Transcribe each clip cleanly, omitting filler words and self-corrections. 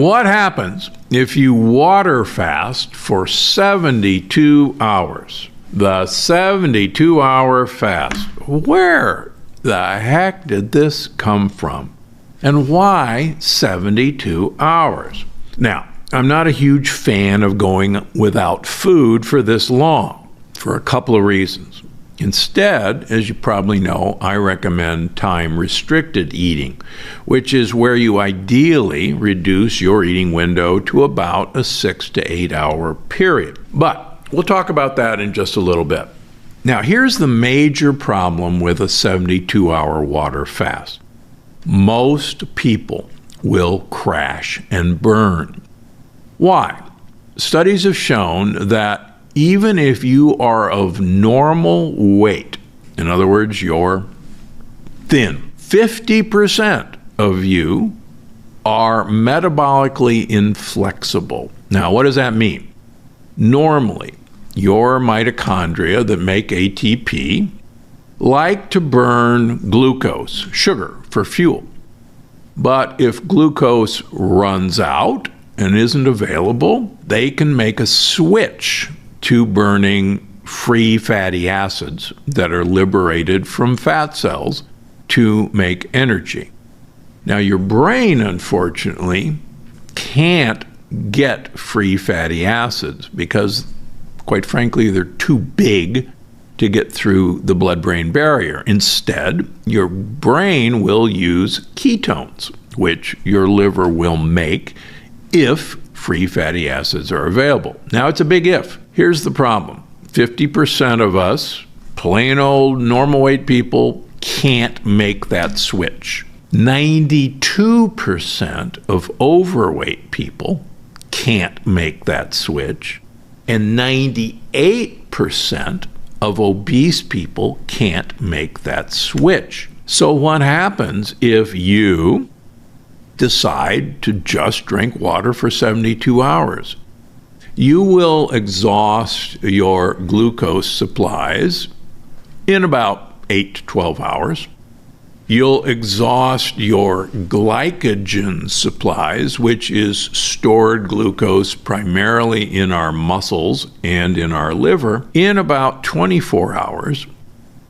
What happens if you water fast for 72 hours? The 72-hour fast. Where the heck did this come from? And why 72 hours? Now, I'm not a huge fan of going without food for this long, for a couple of reasons. Instead, as you probably know, I recommend time-restricted eating, which is where you ideally reduce your eating window to about a 6 to 8 hour period. But we'll talk about that in just a little bit. Now, here's the major problem with a 72-hour water fast. Most people will crash and burn. Why? Studies have shown that even if you are of normal weight, in other words, you're thin, 50% of you are metabolically inflexible. Now, what does that mean? Normally, your mitochondria that make ATP like to burn glucose, sugar, for fuel. But if glucose runs out and isn't available, they can make a switch to burning free fatty acids that are liberated from fat cells to make energy. Now, your brain, unfortunately, can't get free fatty acids because, quite frankly, they're too big to get through the blood-brain barrier. Instead, your brain will use ketones, which your liver will make if free fatty acids are available. Now, it's a big if. Here's the problem. 50% of us, plain old normal weight people, can't make that switch. 92% of overweight people can't make that switch. And 98% of obese people can't make that switch. So what happens if you decide to just drink water for 72 hours? You will exhaust your glucose supplies in about 8 to 12 hours. You'll exhaust your glycogen supplies, which is stored glucose primarily in our muscles and in our liver, in about 24 hours.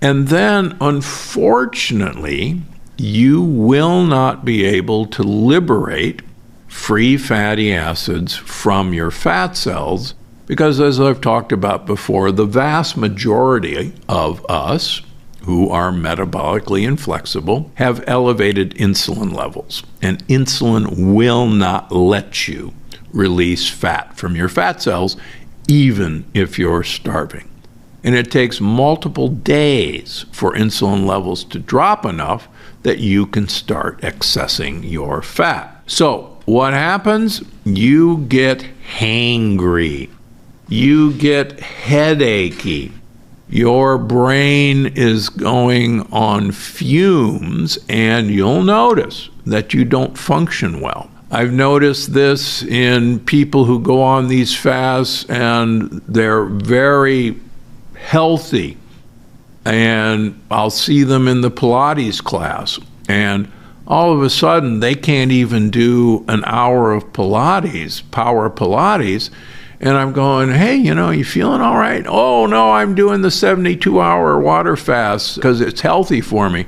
And then, unfortunately, you will not be able to liberate free fatty acids from your fat cells because, as I've talked about before, the vast majority of us who are metabolically inflexible have elevated insulin levels, and insulin will not let you release fat from your fat cells even if you're starving. And it takes multiple days for insulin levels to drop enough that you can start accessing your fat. So what happens? You get hangry. You get headachy. Your brain is going on fumes, and you'll notice that you don't function well. I've noticed this in people who go on these fasts, and they're very healthy. And I'll see them in the Pilates class, and all of a sudden they can't even do an hour of Pilates, power Pilates. And I'm going, hey, you feeling all right? Oh, no, I'm doing the 72-hour water fast because it's healthy for me.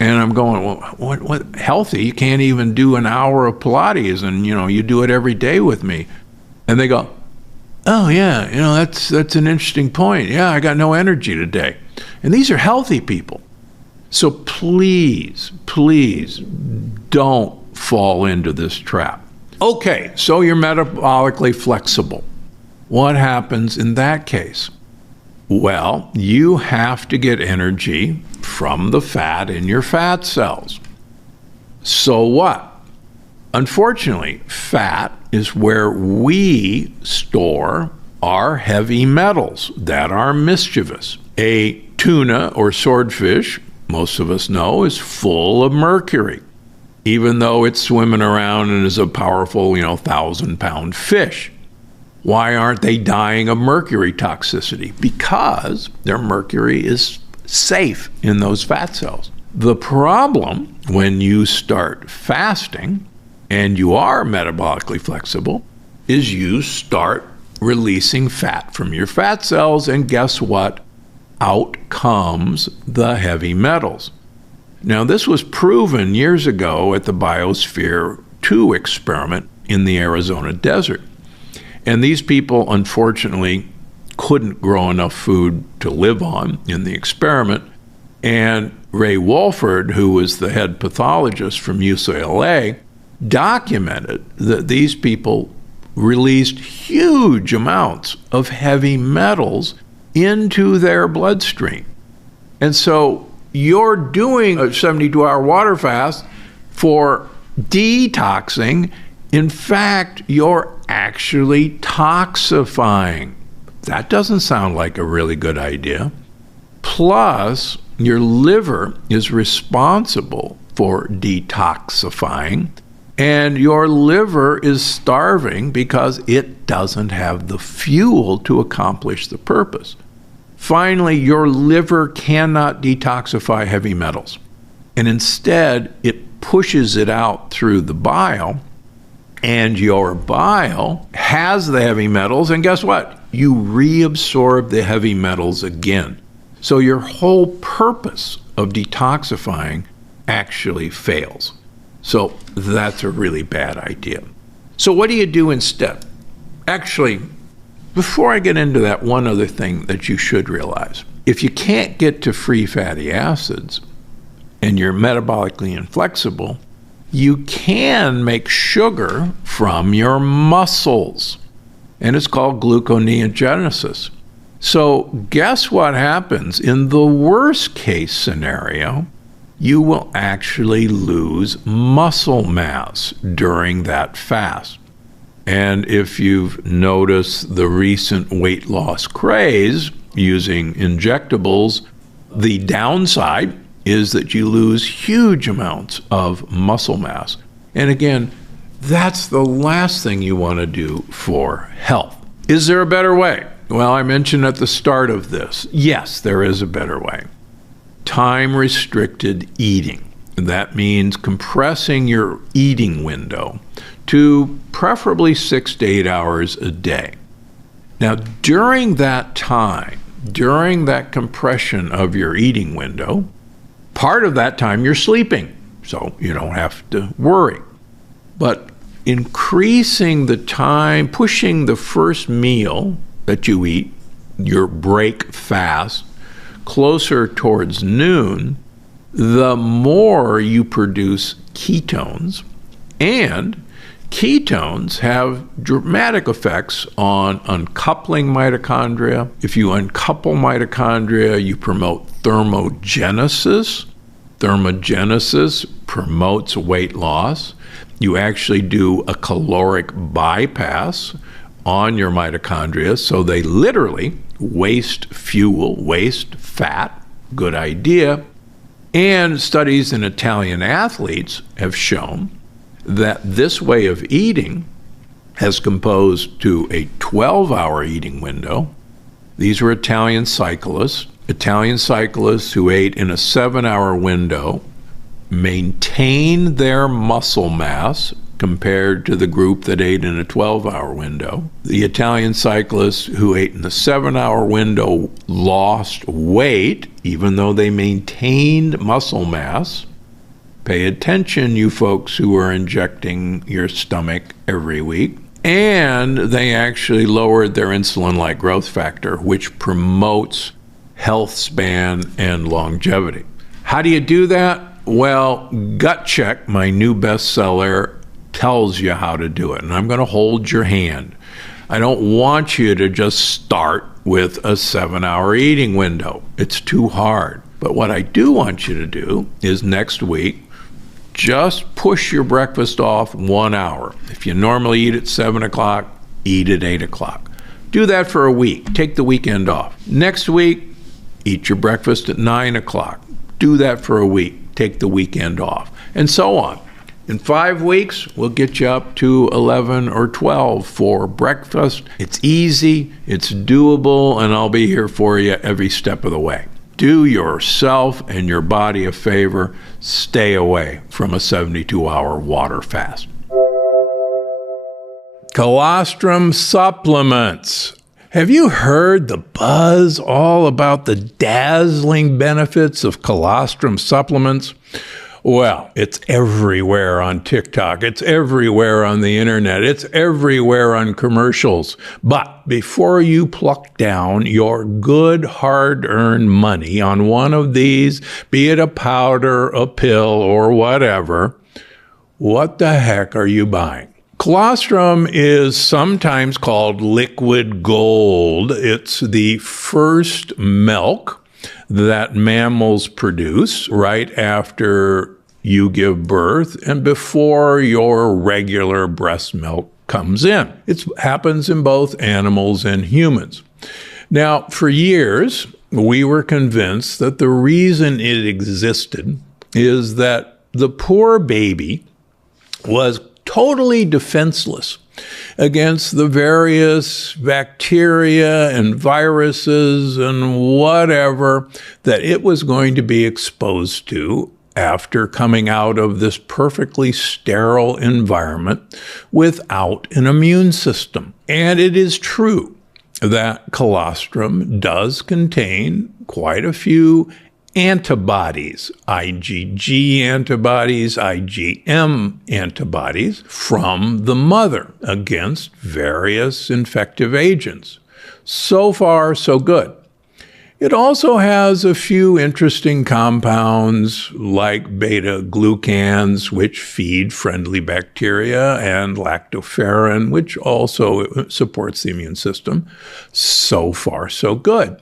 And I'm going, well, what healthy? You can't even do an hour of Pilates, and, you do it every day with me. And they go, oh, yeah, that's an interesting point. Yeah, I got no energy today. And these are healthy people. So please, please don't fall into this trap. Okay, so you're metabolically flexible. What happens in that case? Well, you have to get energy from the fat in your fat cells. So what? Unfortunately, fat is where we store our heavy metals that are mischievous. A tuna or swordfish, most of us know, is full of mercury, even though it's swimming around and is a powerful, 1,000-pound fish. Why aren't they dying of mercury toxicity? Because their mercury is safe in those fat cells. The problem when you start fasting and you are metabolically flexible, is you start releasing fat from your fat cells, and guess what? Out comes the heavy metals. Now, this was proven years ago at the Biosphere 2 experiment in the Arizona desert. And these people, unfortunately, couldn't grow enough food to live on in the experiment. And Ray Wolford, who was the head pathologist from UCLA, documented that these people released huge amounts of heavy metals into their bloodstream. And so you're doing a 72-hour water fast for detoxing. In fact, you're actually toxifying. That doesn't sound like a really good idea. Plus, your liver is responsible for detoxifying, and your liver is starving because it doesn't have the fuel to accomplish the purpose. Finally, your liver cannot detoxify heavy metals, and instead it pushes it out through the bile, and your bile has the heavy metals, and guess what? You reabsorb the heavy metals again. So your whole purpose of detoxifying actually fails. So that's a really bad idea. So what do you do instead? Actually, before I get into that, one other thing that you should realize. If you can't get to free fatty acids and you're metabolically inflexible, you can make sugar from your muscles. And it's called gluconeogenesis. So guess what happens? In the worst case scenario, you will actually lose muscle mass during that fast. And if you've noticed the recent weight loss craze using injectables, the downside is that you lose huge amounts of muscle mass. And again, that's the last thing you want to do for health. Is there a better way? Well, I mentioned at the start of this, yes, there is a better way. Time-restricted eating. That means compressing your eating window to preferably 6 to 8 hours a day. Now, during that time, during that compression of your eating window, part of that time you're sleeping, so you don't have to worry. But increasing the time, pushing the first meal that you eat, your break fast, closer towards noon, the more you produce ketones. And ketones have dramatic effects on uncoupling mitochondria. If you uncouple mitochondria, you promote thermogenesis. Thermogenesis promotes weight loss. You actually do a caloric bypass on your mitochondria, so they literally waste fuel, waste fat. Good idea. And studies in Italian athletes have shown that this way of eating, as composed to a 12-hour eating window, these were Italian cyclists who ate in a 7-hour window, maintained their muscle mass compared to the group that ate in a 12-hour window. The Italian cyclists who ate in the 7-hour window lost weight, even though they maintained muscle mass. Pay attention, you folks who are injecting your stomach every week. And they actually lowered their insulin-like growth factor, which promotes health span and longevity. How do you do that? Well, Gut Check, my new bestseller, tells you how to do it. And I'm going to hold your hand. I don't want you to just start with a 7-hour eating window. It's too hard. But what I do want you to do is next week, just push your breakfast off 1 hour. If you normally eat at 7 o'clock, eat at 8 o'clock. Do that for a week. Take the weekend off. Next week, eat your breakfast at 9 o'clock. Do that for a week. Take the weekend off. And so on. In 5 weeks, we'll get you up to 11 or 12 for breakfast. It's easy, it's doable, and I'll be here for you every step of the way. Do yourself and your body a favor. Stay away from a 72-hour water fast. Colostrum supplements. Have you heard the buzz all about the dazzling benefits of colostrum supplements? Well, it's everywhere on TikTok. It's everywhere on the internet. It's everywhere on commercials. But before you pluck down your good hard-earned money on one of these, be it a powder, a pill, or whatever, what the heck are you buying? Colostrum is sometimes called liquid gold. It's the first milk that mammals produce right after you give birth and before your regular breast milk comes in. It happens in both animals and humans. Now, for years, we were convinced that the reason it existed is that the poor baby was totally defenseless against the various bacteria and viruses and whatever that it was going to be exposed to after coming out of this perfectly sterile environment without an immune system. And it is true that colostrum does contain quite a few antibodies, IgG antibodies, IgM antibodies from the mother against various infective agents. So far, so good. It also has a few interesting compounds like beta-glucans, which feed friendly bacteria, and lactoferrin, which also supports the immune system. So far, so good.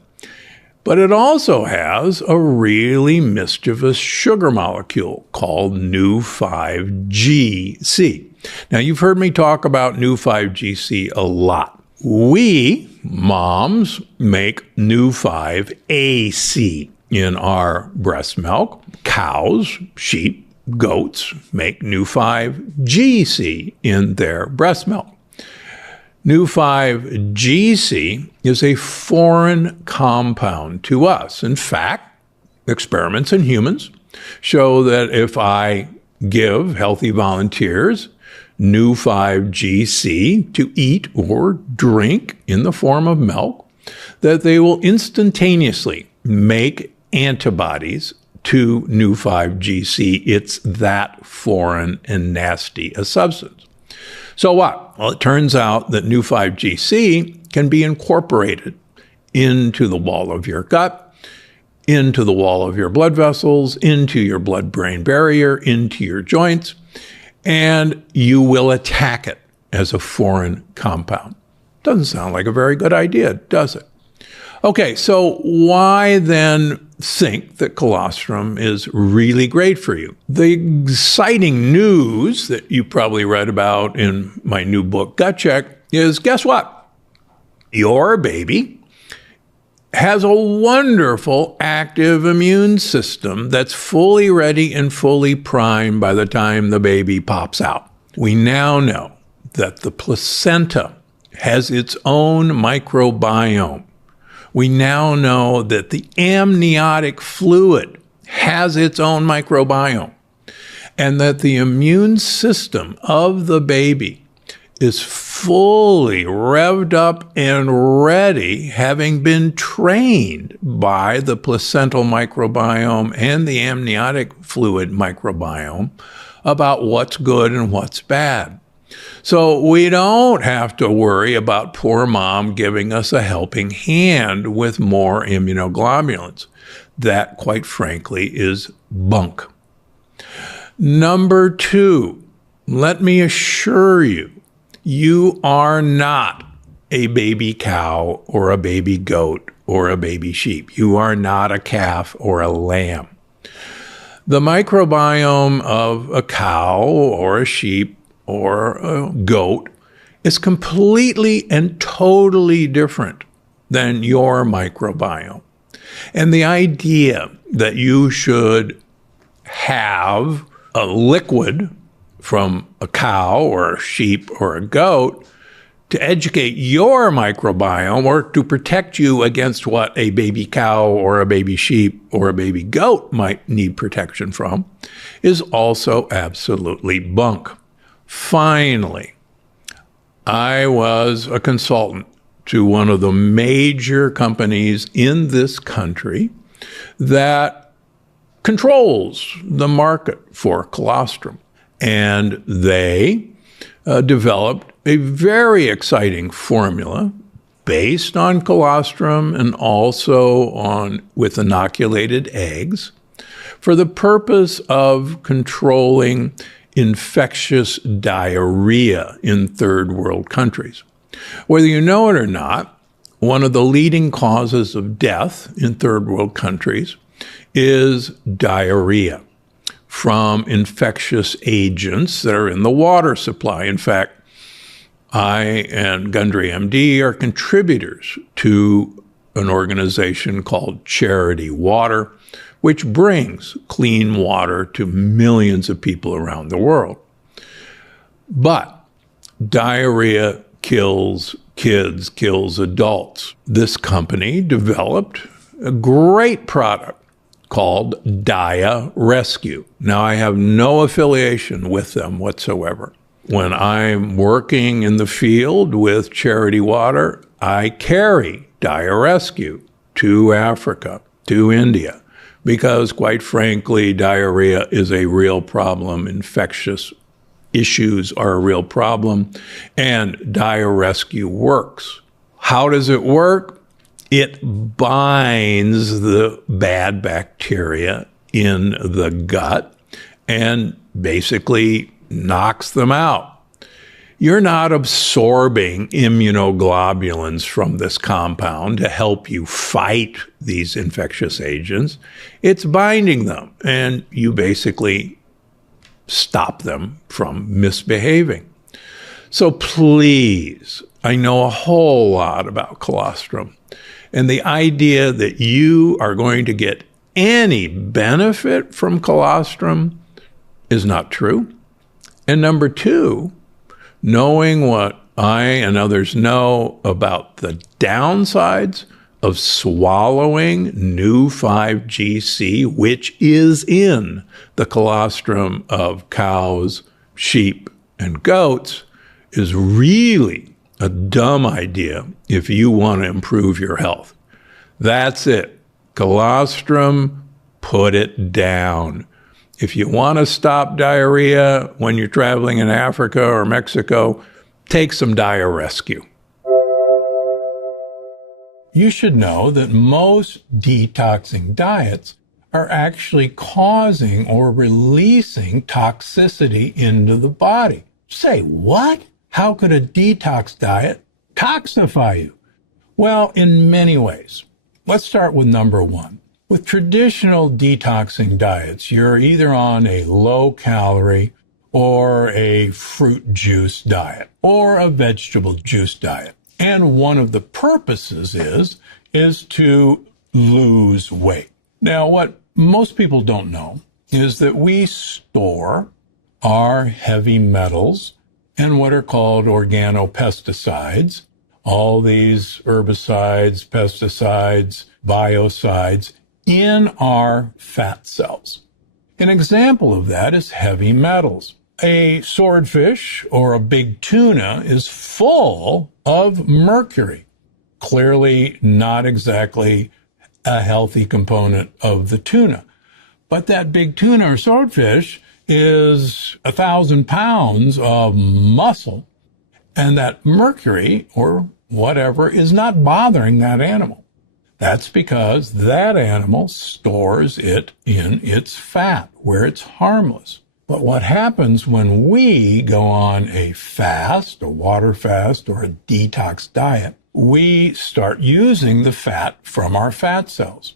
But it also has a really mischievous sugar molecule called nu-5GC. Now, you've heard me talk about nu-5GC a lot. We, moms, make nu-5AC in our breast milk. Cows, sheep, goats make nu-5GC in their breast milk. Nu-5GC is a foreign compound to us. In fact, experiments in humans show that if I give healthy volunteers nu-5GC to eat or drink in the form of milk, that they will instantaneously make antibodies to nu-5GC. It's that foreign and nasty a substance. So what? Well, it turns out that nu-5GC can be incorporated into the wall of your gut, into the wall of your blood vessels, into your blood-brain barrier, into your joints, and you will attack it as a foreign compound. Doesn't sound like a very good idea, does it? Okay, so why then think that colostrum is really great for you? The exciting news that you probably read about in my new book, Gut Check, is guess what? Your baby has a wonderful active immune system that's fully ready and fully primed by the time the baby pops out. We now know that the placenta has its own microbiome. We now know that the amniotic fluid has its own microbiome, and that the immune system of the baby is fully revved up and ready, having been trained by the placental microbiome and the amniotic fluid microbiome about what's good and what's bad. So we don't have to worry about poor mom giving us a helping hand with more immunoglobulins. That, quite frankly, is bunk. Number two, let me assure you, you are not a baby cow or a baby goat or a baby sheep. You are not a calf or a lamb. The microbiome of a cow or a sheep or a goat is completely and totally different than your microbiome. And the idea that you should have a liquid from a cow or a sheep or a goat to educate your microbiome or to protect you against what a baby cow or a baby sheep or a baby goat might need protection from is also absolutely bunk. Finally, I was a consultant to one of the major companies in this country that controls the market for colostrum. And they developed a very exciting formula based on colostrum and also with inoculated eggs for the purpose of controlling infectious diarrhea in third world countries. Whether you know it or not, one of the leading causes of death in third world countries is diarrhea from infectious agents that are in the water supply. In fact, I and Gundry MD are contributors to an organization called Charity Water, which brings clean water to millions of people around the world. But diarrhea kills kids, kills adults. This company developed a great product called Dia Rescue. Now, I have no affiliation with them whatsoever. When I'm working in the field with Charity Water, I carry Dia Rescue to Africa, to India, because quite frankly, diarrhea is a real problem. Infectious issues are a real problem, and Dia Rescue works. How does it work? It binds the bad bacteria in the gut and basically knocks them out. You're not absorbing immunoglobulins from this compound to help you fight these infectious agents. It's binding them, and you basically stop them from misbehaving. So please, I know a whole lot about colostrum, and the idea that you are going to get any benefit from colostrum is not true. And number two, knowing what I and others know about the downsides of swallowing new 5-GC, which is in the colostrum of cows, sheep, and goats, is really a dumb idea if you want to improve your health. That's it. Colostrum, put it down. If you want to stop diarrhea when you're traveling in Africa or Mexico, take some Dia Rescue. You should know that most detoxing diets are actually causing or releasing toxicity into the body. Say what? How could a detox diet toxify you? Well, in many ways. Let's start with number one. With traditional detoxing diets, you're either on a low-calorie or a fruit juice diet or a vegetable juice diet. And one of the purposes is to lose weight. Now, what most people don't know is that we store our heavy metals and what are called organopesticides, all these herbicides, pesticides, biocides, in our fat cells. An example of that is heavy metals. A swordfish or a big tuna is full of mercury. Clearly not exactly a healthy component of the tuna. But that big tuna or swordfish is 1,000 pounds of muscle, and that mercury or whatever is not bothering that animal. That's because that animal stores it in its fat, where it's harmless. But what happens when we go on a fast, a water fast, or a detox diet, we start using the fat from our fat cells.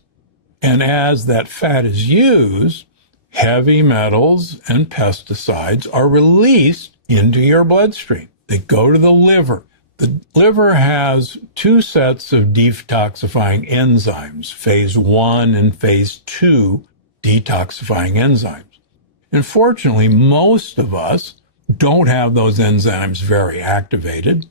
And as that fat is used, heavy metals and pesticides are released into your bloodstream. They go to the liver. The liver has two sets of detoxifying enzymes, phase 1 and phase 2 detoxifying enzymes. Unfortunately, most of us don't have those enzymes very activated.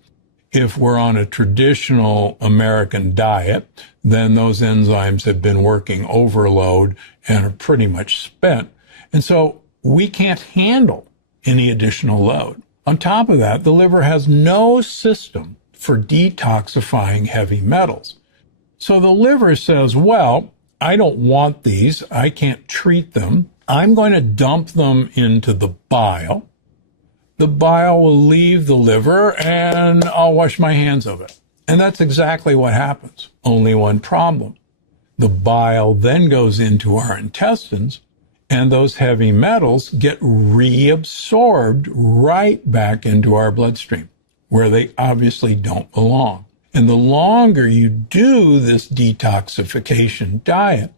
If we're on a traditional American diet, then those enzymes have been working overload and are pretty much spent. And so we can't handle any additional load. On top of that, the liver has no system for detoxifying heavy metals. So the liver says, well, I don't want these. I can't treat them. I'm going to dump them into the bile. The bile will leave the liver and I'll wash my hands of it. And that's exactly what happens. Only one problem. The bile then goes into our intestines and those heavy metals get reabsorbed right back into our bloodstream where they obviously don't belong. And the longer you do this detoxification diet,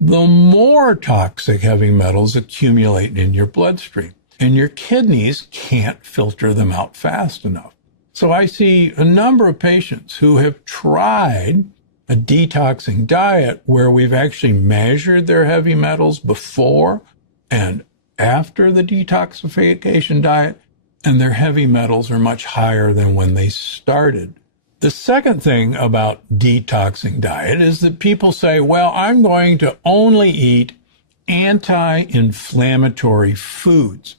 the more toxic heavy metals accumulate in your bloodstream. And your kidneys can't filter them out fast enough. So I see a number of patients who have tried a detoxing diet where we've actually measured their heavy metals before and after the detoxification diet, and their heavy metals are much higher than when they started. The second thing about detoxing diet is that people say, well, I'm going to only eat anti-inflammatory foods,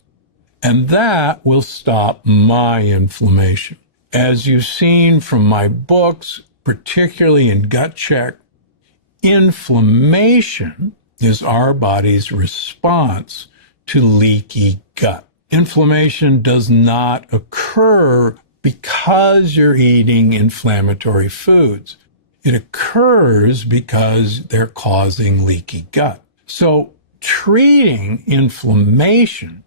and that will stop my inflammation. As you've seen from my books, particularly in Gut Check, inflammation is our body's response to leaky gut. Inflammation does not occur because you're eating inflammatory foods. It occurs because they're causing leaky gut. So treating inflammation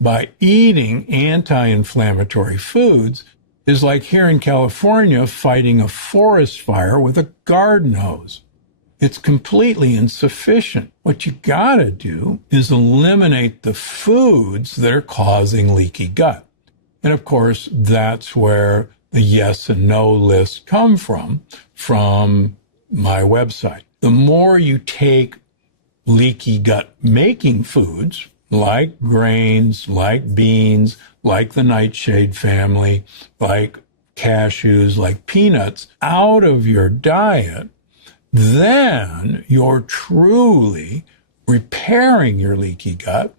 by eating anti-inflammatory foods is like here in California fighting a forest fire with a garden hose. It's completely insufficient. What you gotta do is eliminate the foods that are causing leaky gut. And of course, that's where the yes and no list come from my website. The more you take leaky gut making foods, like grains, like beans, like the nightshade family, like cashews, like peanuts, out of your diet, then you're truly repairing your leaky gut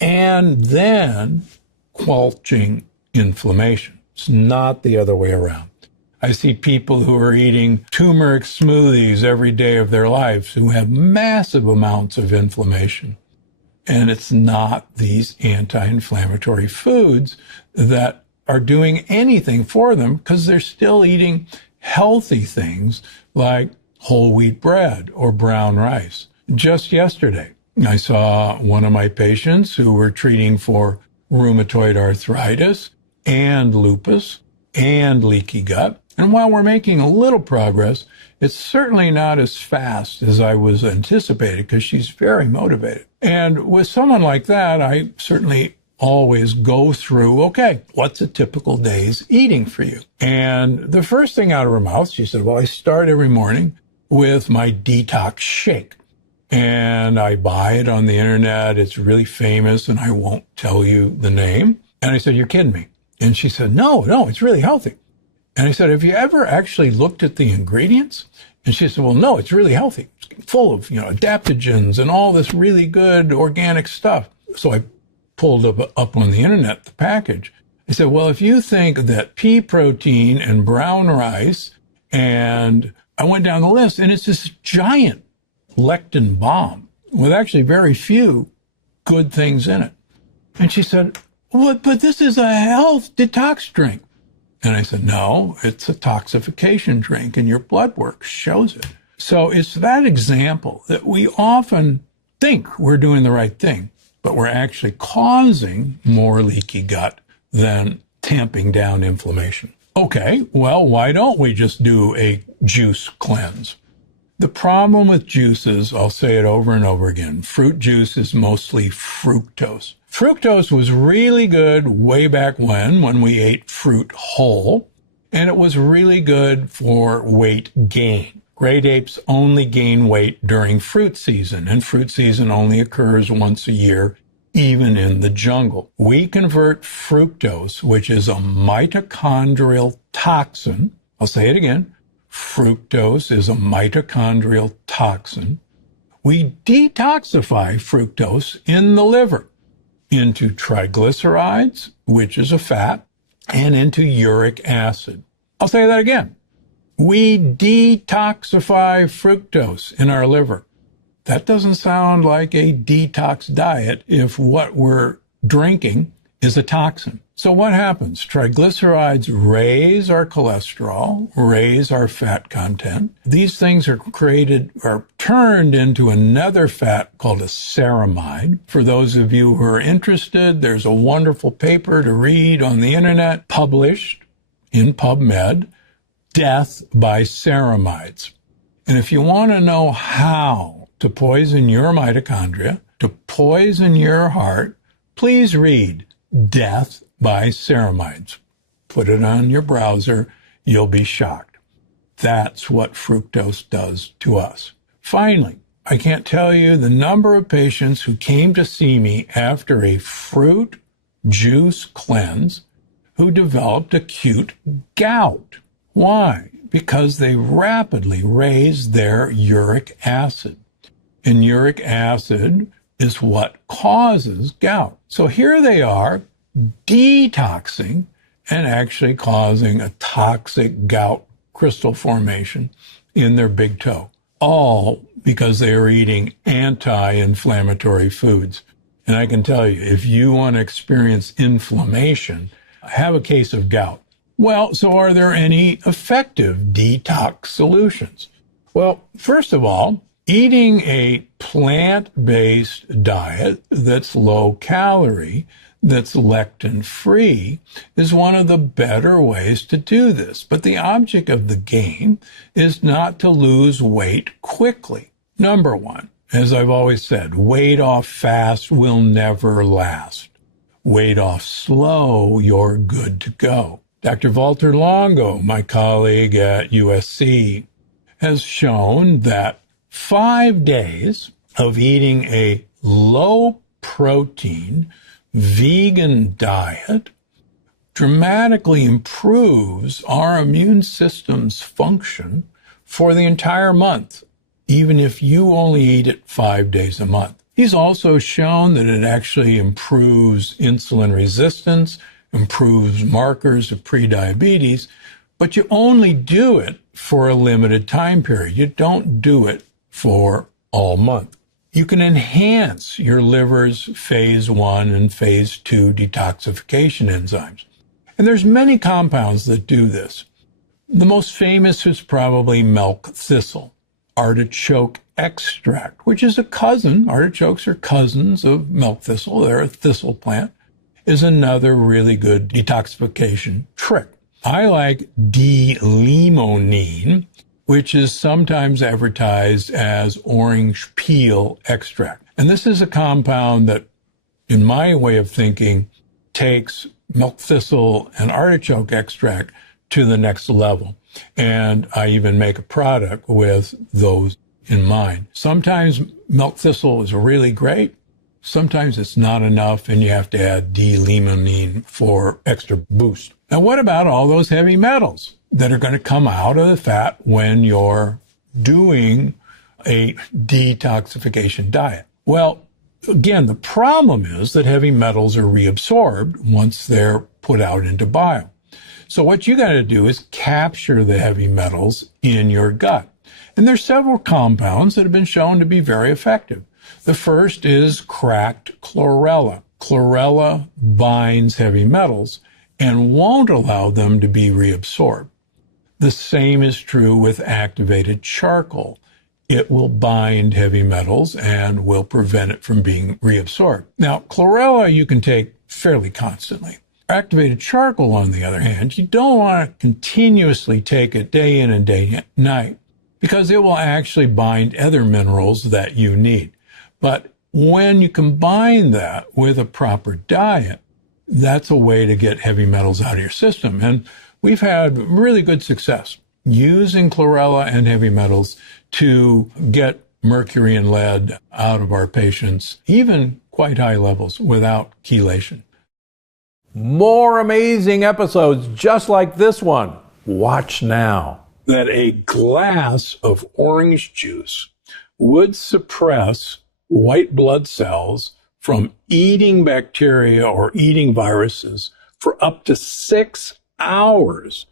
and then quenching inflammation. It's not the other way around. I see people who are eating turmeric smoothies every day of their lives who have massive amounts of inflammation. And it's not these anti-inflammatory foods that are doing anything for them because they're still eating healthy things like whole wheat bread or brown rice. Just yesterday, I saw one of my patients who were treating for rheumatoid arthritis and lupus and leaky gut. And while we're making a little progress, it's certainly not as fast as I was anticipating because she's very motivated. And with someone like that, I certainly always go through, okay, what's a typical day's eating for you? And the first thing out of her mouth, she said, well, I start every morning with my detox shake. And I buy it on the internet. It's really famous, and I won't tell you the name. And I said, you're kidding me. And she said, no, it's really healthy. And I said, have you ever actually looked at the ingredients? And she said, well, no, it's really healthy. It's full of, adaptogens and all this really good organic stuff. So I pulled up on the internet the package. I said, well, if you think that pea protein and brown rice, and I went down the list, and it's this giant lectin bomb with actually very few good things in it. And she said, well, but this is a health detox drink. And I said, no, it's a toxification drink, and your blood work shows it. So it's that example that we often think we're doing the right thing, but we're actually causing more leaky gut than tamping down inflammation. Okay, well, why don't we just do a juice cleanse? The problem with juices, I'll say it over and over again, fruit juice is mostly fructose. Fructose was really good way back when we ate fruit whole, and it was really good for weight gain. Great apes only gain weight during fruit season, and fruit season only occurs once a year, even in the jungle. We convert fructose, which is a mitochondrial toxin. I'll say it again. Fructose is a mitochondrial toxin. We detoxify fructose in the liver. into triglycerides, which is a fat, and into uric acid. I'll say that again. We detoxify fructose in our liver. That doesn't sound like a detox diet if what we're drinking is a toxin. So what happens? Triglycerides raise our cholesterol, raise our fat content. These things are turned into another fat called a ceramide. For those of you who are interested, there's a wonderful paper to read on the internet published in PubMed, Death by Ceramides. And if you want to know how to poison your mitochondria, to poison your heart, please read Death by Ceramides. Put it on your browser. You'll be shocked. That's what fructose does to us. Finally, I can't tell you the number of patients who came to see me after a fruit juice cleanse who developed acute gout. Why? Because they rapidly raised their uric acid. And uric acid is what causes gout. So here they are detoxing and actually causing a toxic gout crystal formation in their big toe, all because they are eating anti-inflammatory foods. And I can tell you, if you want to experience inflammation, have a case of gout. Well, so are there any effective detox solutions? Well, first of all, eating a plant-based diet that's low calorie, that's lectin-free, is one of the better ways to do this. But the object of the game is not to lose weight quickly. Number one, as I've always said, weight off fast will never last. Weight off slow, you're good to go. Dr. Walter Longo, my colleague at USC, has shown that 5 days of eating a low-protein, vegan diet dramatically improves our immune system's function for the entire month, even if you only eat it 5 days a month. He's also shown that it actually improves insulin resistance, improves markers of prediabetes, but you only do it for a limited time period. You don't do it for all month. You can enhance your liver's phase 1 and phase 2 detoxification enzymes. And there's many compounds that do this. The most famous is probably milk thistle, artichoke extract, which is a cousin. Artichokes are cousins of milk thistle. They're a thistle plant, is another really good detoxification trick. I like D-limonene, which is sometimes advertised as orange peel extract. And this is a compound that, in my way of thinking, takes milk thistle and artichoke extract to the next level. And I even make a product with those in mind. Sometimes milk thistle is really great. Sometimes it's not enough, and you have to add D-limonene for extra boost. Now, what about all those heavy metals that are going to come out of the fat when you're doing a detoxification diet? Well, again, the problem is that heavy metals are reabsorbed once they're put out into bile. So what you got to do is capture the heavy metals in your gut. And there's several compounds that have been shown to be very effective. The first is cracked chlorella. Chlorella binds heavy metals and won't allow them to be reabsorbed. The same is true with activated charcoal. It will bind heavy metals and will prevent it from being reabsorbed. Now, chlorella you can take fairly constantly. Activated charcoal, on the other hand, you don't want to continuously take it day in and day night because it will actually bind other minerals that you need. But when you combine that with a proper diet, that's a way to get heavy metals out of your system. And we've had really good success using chlorella and heavy metals to get mercury and lead out of our patients, even quite high levels, without chelation. More amazing episodes just like this one. Watch now. That a glass of orange juice would suppress white blood cells from eating bacteria or eating viruses for up to 6 hours